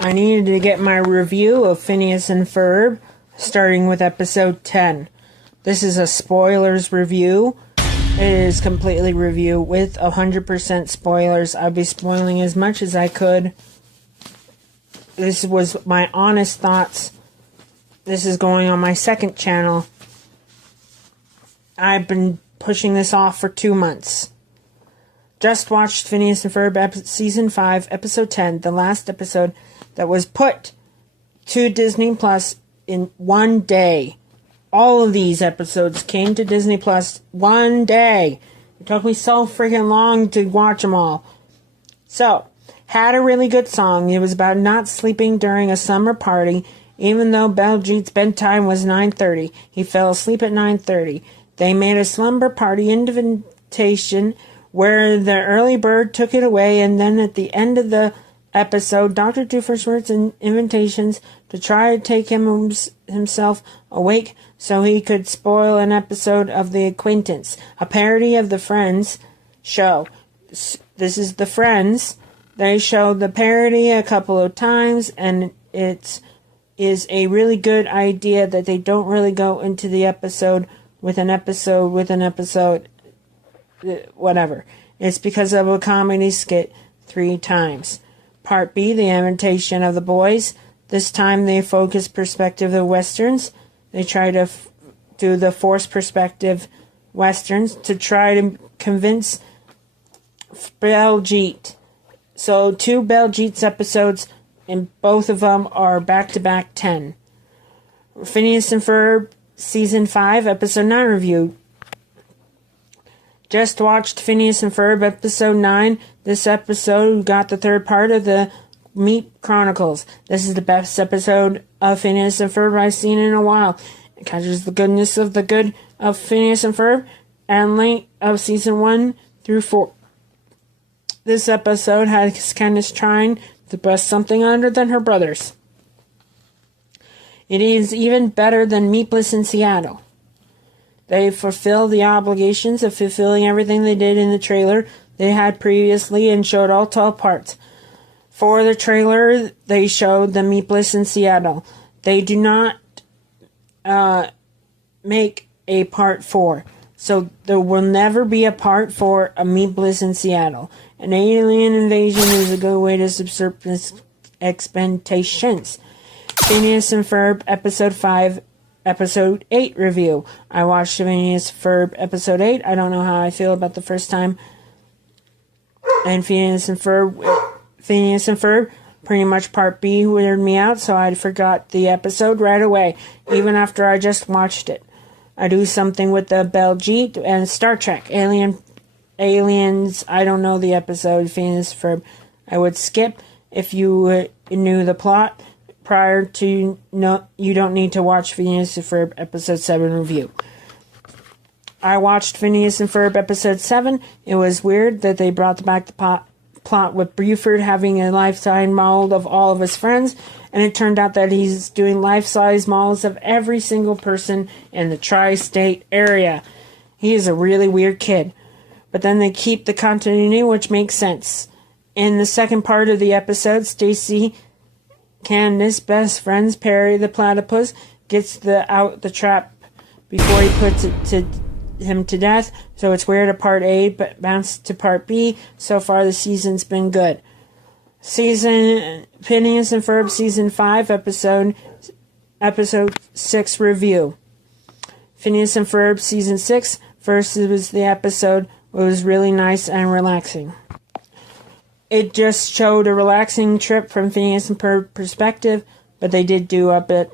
I needed to get my review of Phineas and Ferb, starting with episode 10. This is a spoilers review. It is completely review with 100% spoilers. I'll be spoiling as much as I could. This was my honest thoughts. This is going on my second channel. I've been pushing this off for 2 months. Just watched Phineas and Ferb Season 5, Episode 10, the last episode that was put to Disney Plus in one day. All of these episodes came to Disney Plus one day. It took me so freaking long to watch them all. So, had a really good song. It was about not sleeping during a summer party, even though Baljeet's bedtime was 9:30. He fell asleep at 9:30. They made a slumber party invitation where the early bird took it away, and then at the end of the episode, Dr. Doofenshmirtz and invitations to try to take himself awake so he could spoil an episode of The Acquaintance, a parody of the Friends show. This is the Friends. They showed the parody a couple of times, and it is a really good idea that they don't really go into the episode, whatever. It's because of a comedy skit 3 times. Part B, the invitation of the boys. This time they focus perspective of Westerns. They try to do the forced perspective Westerns to try to convince Baljeet. So 2 Baljeet's episodes, and both of them are back-to-back 10. Phineas and Ferb Season 5, Episode 9 review. Just watched Phineas and Ferb Episode 9. This episode got the 3rd part of the Meat Chronicles. This is the best episode of Phineas and Ferb I've seen in a while. It catches the goodness of the good of Phineas and Ferb and late of Season 1 through 4. This episode has Candace trying to bust something other than her brothers. It is even better than Meatless in Seattle. They fulfill the obligations of fulfilling everything they did in the trailer they had previously and showed all 12 parts. For the trailer, they showed the Meatless in Seattle. They do not make a part 4. So there will never be a part 4 of Meatless in Seattle. An alien invasion is a good way to subvert expectations. Phineas and Ferb Episode 5, Episode 8 review. I watched Phineas and Ferb Episode 8. I don't know how I feel about the first time. And Phineas and Ferb, pretty much Part B weirded me out, so I forgot the episode right away, even after I just watched it. I do something with the Baljeet and Star Trek. Aliens, I don't know the episode, Phineas and Ferb. I would skip if you knew the plot. Prior to, you don't need to watch Phineas and Ferb Episode 7 review. I watched Phineas and Ferb Episode 7. It was weird that they brought back the plot with Buford having a life-size model of all of his friends, and it turned out that he's doing life-size models of every single person in the tri-state area. He is a really weird kid. But then they keep the continuity, which makes sense. In the second part of the episode, Stacy, Candace, best friends, Perry the platypus, gets out the trap before he puts him to death. So it's weird at Part A, but bounced to Part B. So far the season's been good. Phineas and Ferb Season 5, Episode 6 review. Phineas and Ferb Season 6. First was the episode was really nice and relaxing. It just showed a relaxing trip from Phineas and Ferb perspective, but they did do up it,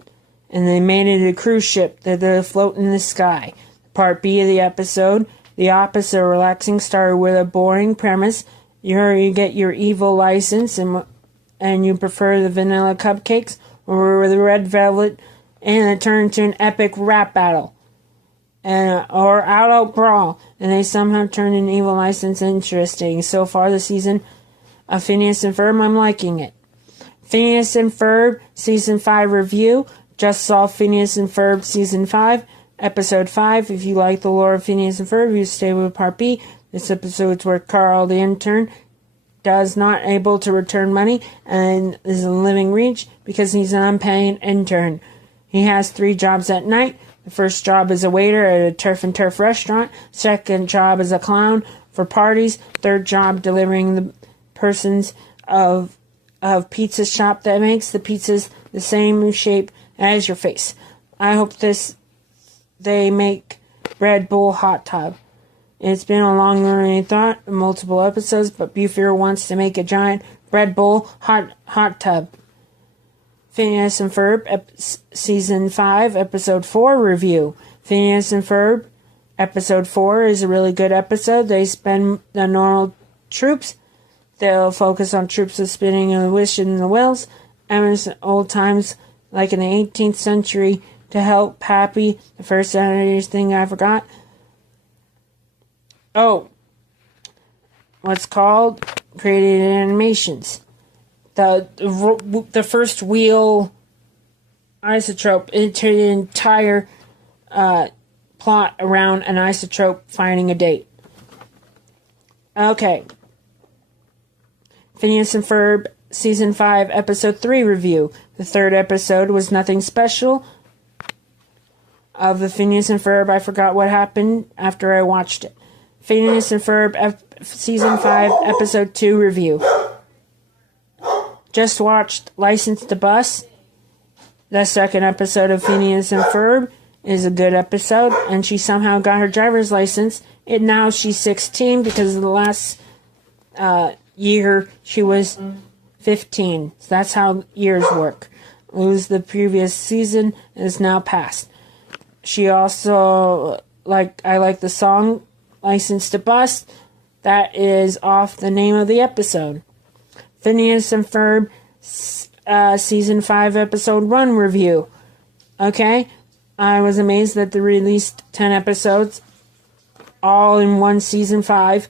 and they made it a cruise ship that they float in the sky. Part B of the episode, the opposite of relaxing, started with a boring premise. You get your evil license, and you prefer the vanilla cupcakes or the red velvet, and it turned into an epic rap battle. Or out brawl, and they somehow turned an evil license interesting. So far the season of Phineas and Ferb, I'm liking it. Phineas and Ferb Season 5 review. Just saw Phineas and Ferb Season 5, Episode 5. If you like the lore of Phineas and Ferb, you stay with Part B. This episode's where Carl the intern does not able to return money and is a living wage because he's an unpaid intern. He has 3 jobs at night. The first job is a waiter at a turf and turf restaurant. Second job is a clown for parties. Third job delivering the persons of pizza shop that makes the pizzas the same shape as your face. I hope they make Red Bull hot tub. It's been a long learning thought, multiple episodes, but Buford wants to make a giant Red Bull hot tub. Phineas and Ferb, Season 5, Episode 4 review. Phineas and Ferb, Episode 4 is a really good episode. They spend the normal troops. They'll focus on troops of spinning and the wish and the wills. Emerson old times, like in the 18th century, to help Pappy. The first thing I forgot. Oh, what's called created animations. The first wheel isotrope into the entire plot around an isotrope finding a date. Okay. Phineas and Ferb, Season 5, Episode 3 review. The third episode was nothing special. Of the Phineas and Ferb, I forgot what happened after I watched it. Phineas and Ferb, Season 5, Episode 2 review. Just watched License to Bus. The second episode of Phineas and Ferb is a good episode, and she somehow got her driver's license. And now she's 16 because of the last year she was 15. So that's how years work. It was the previous season and is now past. She also, I like the song License to Bus. That is off the name of the episode. Phineas and Ferb, Season 5, Episode 1 review. Okay, I was amazed that they released 10 episodes, all in one Season 5.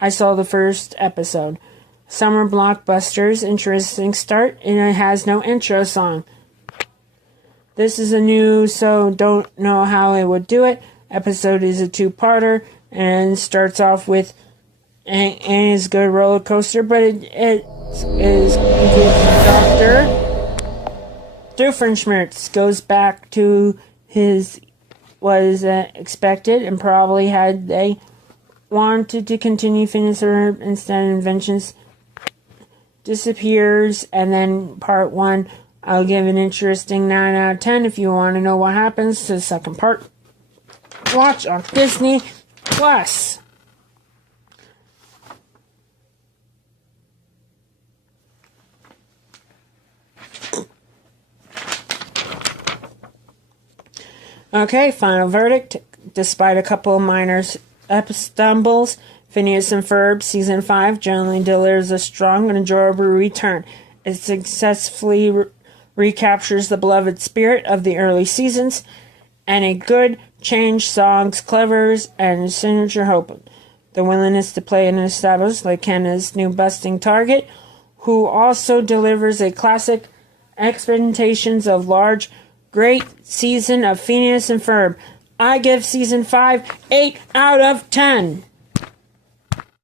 I saw the first episode. Summer blockbusters, interesting start, and it has no intro song. This is a new, so don't know how it would do it. Episode is a 2-parter, and starts off with and is a good roller coaster, but it is Dr. Doofenshmirtz goes back to his was expected, and probably had they wanted to continue Phineas and Ferb instead of inventions disappears, and then part 1 I'll give an interesting 9 out of 10 if you want to know what happens to the second part. Watch on Disney Plus. Okay, final verdict. Despite a couple of minor stumbles, Phineas and Ferb Season 5 generally delivers a strong and enjoyable return. It successfully recaptures the beloved spirit of the early seasons, and a good change songs, clevers, and signature hope. The willingness to play an established like Canada's new busting target, who also delivers a classic expectations of large, great season of Phineas and Ferb. I give Season 5 8 out of 10.